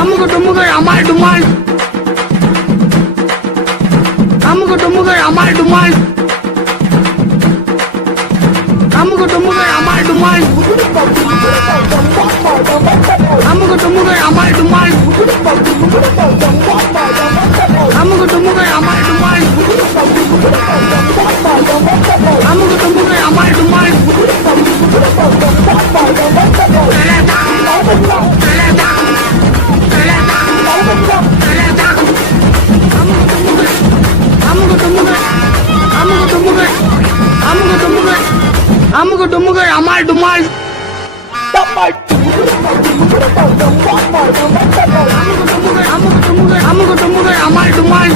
அமுகு டுமுகள் அமால் டுமால் அமுகு டுமுகள் அமால் டுமால் அமுகு டுமுகள் அமால் டுமால் அமுகு டுமுகள் அமால் டுமால் அமுகு டுமுகள் அமால் டுமால் அமுகு டுமுகள் அமால் டுமால் அமுகு டுமுகள் அமால் டுமால் அமுகு டுமுகள் அமால் டுமால்